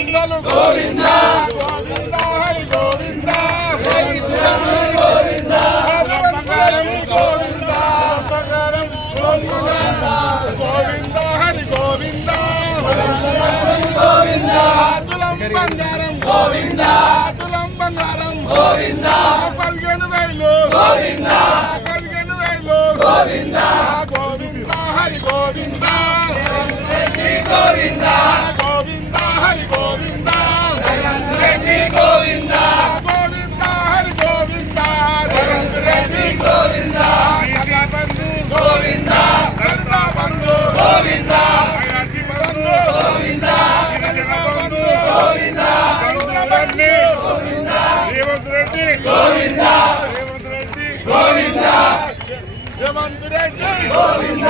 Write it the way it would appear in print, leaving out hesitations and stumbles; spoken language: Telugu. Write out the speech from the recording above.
దండలు గోవింద గోవింద హరి గోవింద గోవింద గోవింద గోవింద హరి గోవింద గోవింద తులం బంగారం గోవింద తులం బంగారం గోవింద 15,000 గోవింద 15,000 గోవింద గోవింద హరి గోవింద రెడ్డి గోవింద గోవింద హరి గోవింద రెడ్డి గోవింద గోవింద హరి గోవింద రెడ్డి గోవింద బంధు గోవింద బంధు గోవింద బంధు గోవింద బంధు గోవింద గోవింద రేవంత్ రెడ్డి గోవింద రేవంత్ రెడ్డి గోవింద రేవంత్ రెడ్డి గోవింద